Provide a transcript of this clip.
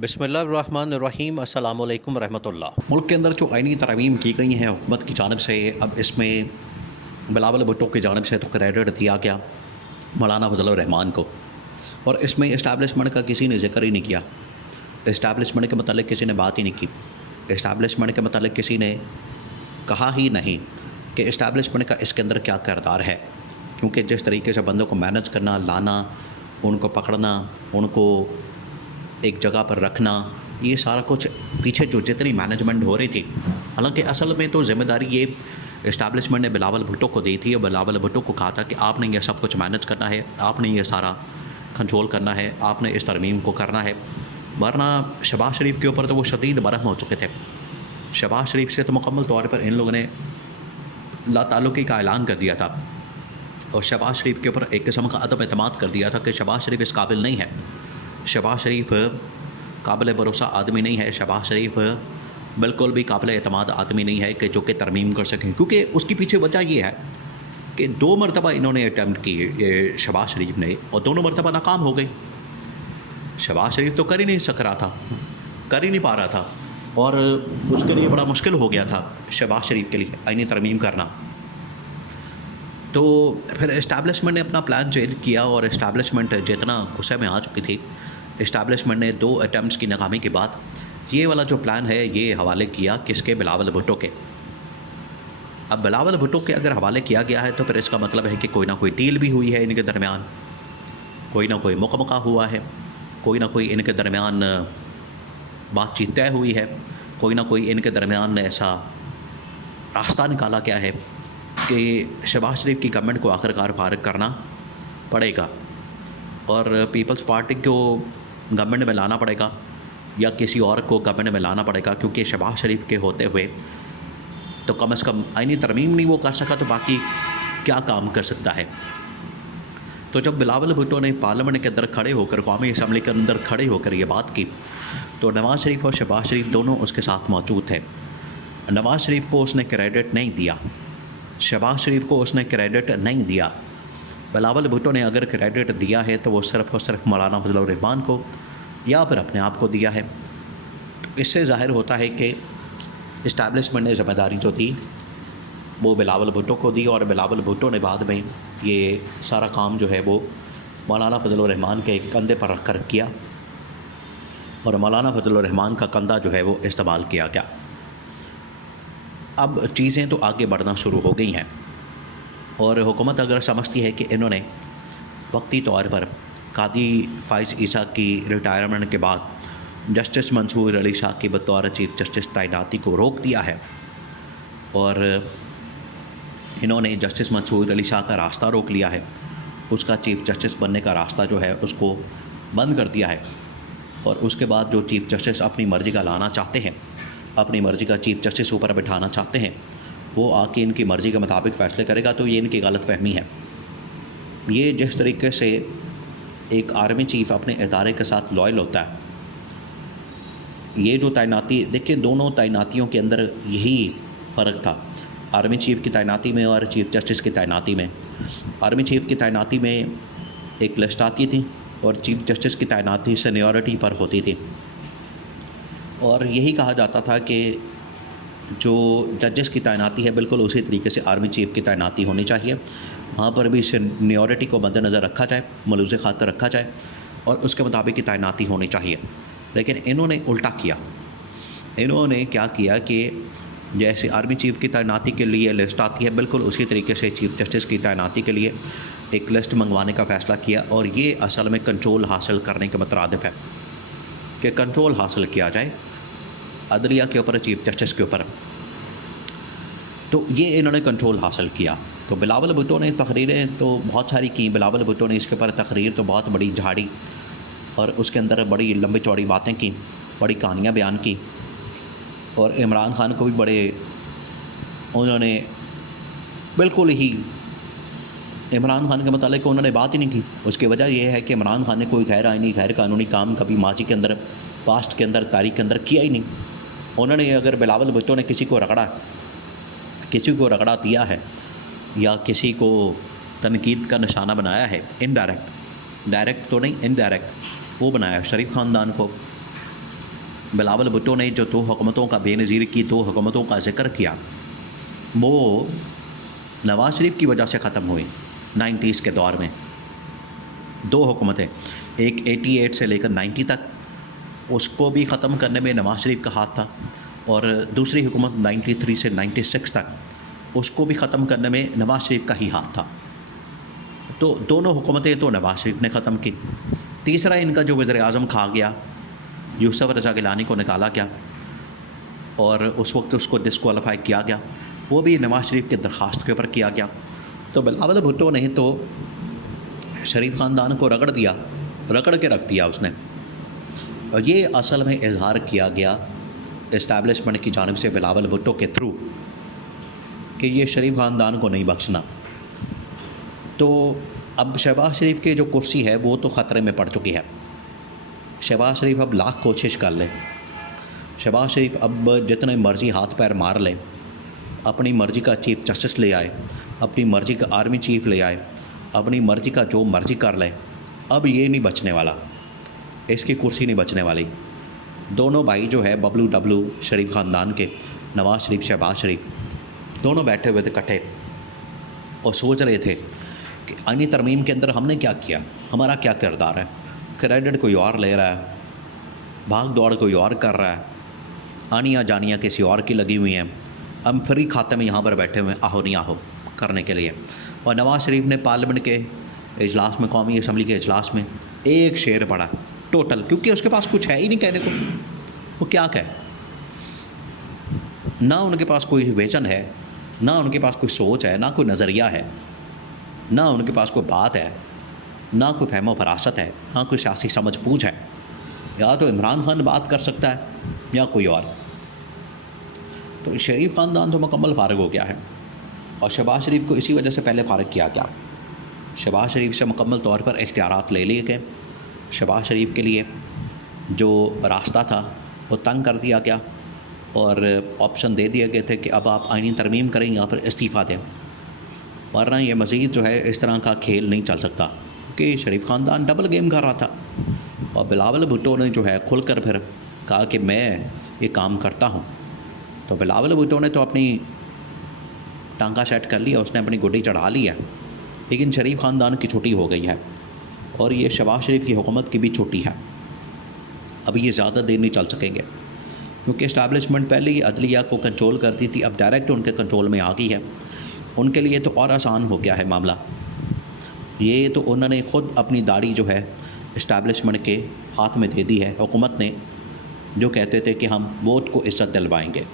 बिस्मिल्लाहिर्रहमानिर्रहीम अस्सलामु अलैकुम रहमतुल्लाह। मुल्क के अंदर जो आइनी तरमीम की गई हैं हुकूमत की जानिब से, अब इसमें बिलावल भुट्टो की जानिब से तो क्रेडिट दिया गया मौलाना फजल रहमान को, और इसमें इस्टेब्लिशमेंट का किसी ने जिक्र ही नहीं किया। इस्टेब्लिशमेंट के मतलब किसी ने बात ही नहीं की। इस्टेब्लिशमेंट के मतलब किसी ने कहा ही नहीं कि इस्टेब्लिशमेंट का इसके अंदर क्या किरदार है, क्योंकि जिस तरीके से बंदों को मैनेज करना, लाना, उनको पकड़ना, उनको एक जगह पर रखना, ये सारा कुछ पीछे जो जितनी मैनेजमेंट हो रही थी, हालांकि असल में तो ज़िम्मेदारी ये इस्टेब्लिशमेंट ने बिलावल भुट्टो को दी थी और बिलावल भुट्टो को कहा था कि आपने ये सब कुछ मैनेज करना है, आपने ये सारा कंट्रोल करना है, आपने इस तरमीम को करना है। वरना शहबाज शरीफ के ऊपर तो वो शदीद बरहम हो चुके थे। शहबाज शरीफ से तो मुकम्मल तौर पर इन लोगों ने लाताल्लुकी का ऐलान कर दिया था और शहबाज शरीफ के ऊपर एक किस्म का अदम एतमाद कर दिया था कि शहबाज शरीफ इस काबिल नहीं है, शहबाज शरीफ काबिल भरोसा आदमी नहीं है, शहबाज शरीफ बिल्कुल भी काबिल एतमाद आदमी नहीं है कि जो कि तरमीम कर सकें। क्योंकि उसकी पीछे वजह ये है कि 2 मरतबा इन्होंने अटैम्प्ट की शहबाज शरीफ ने, और दोनों मरतबा नाकाम हो गई। शहबाज शरीफ तो कर ही नहीं सक रहा था, कर ही नहीं पा रहा था, और उसके लिए बड़ा मुश्किल हो गया था शहबाज शरीफ के लिए आईनी तरमीम करना। तो फिर इस्टेब्लिशमेंट ने अपना प्लान चेंज किया और इस्टेब्लिशमेंट जितना गुस्से में आ चुकी थी, इस्टेब्लिशमेंट ने 2 अटैम्प्ट्स की नाकामी के बाद ये वाला जो प्लान है ये हवाले किया किसके, बिलावल भुट्टो के। अब बिलावल भुट्टो के अगर हवाले किया गया है तो फिर इसका मतलब है कि कोई ना कोई डील भी हुई है इनके दरमियान, कोई ना कोई मुकमका हुआ है, कोई ना कोई इनके दरमियान बातचीत तय हुई है, कोई ना कोई इनके दरमियान ऐसा रास्ता निकाला गया है कि शहबाज शरीफ की गवर्नमेंट को आखिरकार फारिग करना पड़ेगा और पीपल्स पार्टी को गवर्नमेंट में लाना पड़ेगा या किसी और को गवर्नमेंट में लाना पड़ेगा, क्योंकि शहबाज शरीफ के होते हुए तो कम से कम आईनी तरमीम नहीं वो कर सका तो बाकी क्या काम कर सकता है। तो जब बिलावल भुट्टो ने पार्लियामेंट के अंदर खड़े होकर, कौमी असम्बली के अंदर खड़े होकर ये बात की, तो नवाज़ शरीफ और शहबाज शरीफ दोनों उसके साथ मौजूद थे। नवाज़ शरीफ को उसने क्रेडिट नहीं दिया, शहबाज शरीफ को उसने क्रेडिट नहीं दिया। बिलावल भुट्टो ने अगर क्रेडिट दिया है तो वो सिर्फ़ और सिर्फ मौलाना फजल रहमान को या फिर अपने आप को दिया है। तो इससे ज़ाहिर होता है कि इस्टेब्लिशमेंट ने ज़िम्मेदारी जो थी वो बिलावल भुट्टो को दी और बिलावल भुट्टो ने बाद में ये सारा काम जो है वो मौलाना फजल रहमान के कंधे पर रख कर किया और मौलाना फजल रहमान का कंधा जो है वो इस्तेमाल किया गया। अब चीज़ें तो आगे बढ़ना शुरू हो गई हैं और हुकूमत अगर समझती है कि इन्होंने वक्ती तौर पर कादी फ़ाइज़ ईसा की रिटायरमेंट के बाद जस्टिस मंसूर अली शाह की बतौर चीफ जस्टिस तैनाती को रोक दिया है और इन्होंने जस्टिस मंसूर अली शाह का रास्ता रोक लिया है, उसका चीफ जस्टिस बनने का रास्ता जो है उसको बंद कर दिया है, और उसके बाद जो चीफ जस्टिस अपनी मर्ज़ी का लाना चाहते हैं, अपनी मर्ज़ी का चीफ जस्टिस ऊपर बिठाना चाहते हैं, वो आके इनकी मर्ज़ी के मुताबिक फ़ैसले करेगा, तो ये इनकी गलतफ़हमी है। ये जिस तरीके से एक आर्मी चीफ़ अपने इदारे के साथ लॉयल होता है, ये जो तैनाती देखिए, दोनों तैनातियों के अंदर यही फ़र्क था, आर्मी चीफ़ की तैनाती में और चीफ जस्टिस की तैनाती में। आर्मी चीफ़ की तैनाती में एक लिस्ट आती थी और चीफ जस्टिस की तैनाती सीनियरिटी पर होती थी, और यही कहा जाता था कि जो जजेस की तैनाती है बिल्कुल उसी तरीके से आर्मी चीफ़ की तैनाती होनी चाहिए, वहाँ पर भी सीनियरिटी को मद्देनज़र रखा जाए, मलूज़ खातर रखा जाए और उसके मुताबिक की तैनाती होनी चाहिए। लेकिन इन्होंने उल्टा किया। इन्होंने क्या किया कि जैसे आर्मी चीफ़ की तैनाती के लिए लिस्ट आती है, बिल्कुल उसी तरीके से चीफ जस्टिस की तैनाती के लिए एक लिस्ट मंगवाने का फ़ैसला किया, और ये असल में कंट्रोल हासिल करने के मुतरादिफ है कि कंट्रोल हासिल किया जाए अदलिया के ऊपर, चीफ जस्टिस के ऊपर। तो ये इन्होंने कंट्रोल हासिल किया। तो बिलावल भुट्टो ने तकरीरें तो बहुत सारी की, बिलावल भुट्टो ने इसके ऊपर तकरीर तो बहुत बड़ी झाड़ी और उसके अंदर बड़ी लंबी चौड़ी बातें की, बड़ी कहानियाँ बयान की, और इमरान खान को भी बड़े उन्होंने बिल्कुल ही इमरान खान के मतलब उन्होंने बात ही नहीं की। उसकी वजह यह है कि इमरान खान ने कोई गैर आइनी गैर कानूनी काम कभी माजी के अंदर, पास्ट के अंदर, तारीख के अंदर किया ही नहीं। उन्होंने अगर बिलावल भुट्टो ने किसी को रगड़ा दिया है या किसी को तनकीद का निशाना बनाया है, इनडायरेक्ट, डायरेक्ट तो नहीं, इनडायरेक्ट, वो बनाया शरीफ ख़ानदान को, बिलावल भुट्टो ने जो 2 हुकूमतों का बेनज़ीर की 2 हुकूमतों का ज़िक्र किया, वो नवाज़ शरीफ की वजह से ख़त्म हुई। 90s के दौर में 2 हुकूमतें, एक 88 से लेकर 90 तक, उसको भी ख़त्म करने में नवाज़ शरीफ का हाथ था, और दूसरी हुकूमत 93 से 96 तक, उसको भी ख़त्म करने में नवाज़ शरीफ का ही हाथ था। तो दोनों हुकूमतें तो नवाज़ शरीफ ने ख़त्म की। तीसरा इनका जो वज़ीर-ए-आज़म खा गया, यूसुफ रज़ा गिलानी को निकाला गया और उस वक्त उसको डिस्क्वालीफाई किया गया, वो भी नवाज़ शरीफ की दरख्वास्त के ऊपर किया गया। तो बिलावल भुट्टो ने तो शरीफ ख़ानदान को रगड़ दिया, रगड़ के रख दिया उसने। और ये असल में इजहार किया गया इस्टेब्लिशमेंट की जानिब से बिलावल भुट्टो के थ्रू कि ये शरीफ ख़ानदान को नहीं बख्शना। तो अब शहबाज शरीफ की जो कुर्सी है वो तो ख़तरे में पड़ चुकी है। शहबाज शरीफ अब लाख कोशिश कर ले, शहबाज शरीफ अब जितने मर्ज़ी हाथ पैर मार ले, अपनी मर्ज़ी का चीफ जस्टिस ले आए, अपनी मर्ज़ी का आर्मी चीफ ले आए, अपनी मर्ज़ी का जो मर्ज़ी कर ले, अब ये नहीं बचने वाला, इसकी कुर्सी नहीं बचने वाली। दोनों भाई जो है बबलू डबलू शरीफ ख़ानदान के, नवाज़ शरीफ शहबाज शरीफ, दोनों बैठे हुए थे इकट्ठे और सोच रहे थे कि आईनी तरमीम के अंदर हमने क्या किया, हमारा क्या किरदार है। क्रेडिट कोई और ले रहा है, भाग दौड़ कोई और कर रहा है, आनियाँ जानियाँ किसी और की लगी हुई हैं, हम फ्री खाते में यहाँ पर बैठे हुए आहो नहीं आहो करने के लिए। और नवाज़ शरीफ ने पार्लियामेंट के इजलास में, कौमी असम्बली के इजलास में एक शेर पढ़ा टोटल, क्योंकि उसके पास कुछ है ही नहीं कहने को। वो क्या कहे, ना उनके पास कोई विजन है, ना उनके पास कोई सोच है, ना कोई नज़रिया है, ना उनके पास कोई बात है, ना कोई फहमो फरासत है, ना कोई सियासी समझ बूझ है। या तो इमरान खान बात कर सकता है या कोई और। तो शरीफ ख़ानदान तो मुकम्मल फ़ारिग हो गया है और शहबाज शरीफ को इसी वजह से पहले फ़ारिग किया गया। शहबाज शरीफ से मुकम्मल तौर पर इख्तियारात ले लिए गए। शहबाज शरीफ के लिए जो रास्ता था वो तंग कर दिया गया और ऑप्शन दे दिए गए थे कि अब आप आईनी तरमीम करें या फिर इस्तीफ़ा दें, वरना ये मज़ीद जो है इस तरह का खेल नहीं चल सकता। क्योंकि शरीफ ख़ानदान डबल गेम कर रहा था और बिलावल भुट्टो ने जो है खुलकर फिर कहा कि मैं ये काम करता हूँ। तो बिलावल भुट्टो ने तो अपनी टांका सेट कर लिया, उसने अपनी गुड्डी चढ़ा ली है, लेकिन शरीफ ख़ानदान की छुट्टी हो गई है और ये शहबाज शरीफ की हुकूमत की भी छुट्टी है। अब ये ज़्यादा देर नहीं चल सकेंगे क्योंकि इस्टेब्लिशमेंट पहले ही अदलिया को कंट्रोल करती थी, अब डायरेक्ट उनके कंट्रोल में आ गई है। उनके लिए तो और आसान हो गया है मामला। ये तो उन्होंने ख़ुद अपनी दाढ़ी जो है इस्टेब्लिशमेंट के हाथ में दे दी है हुकूमत ने, जो कहते थे कि हम वोट को इज़्ज़त दिलवाएंगे।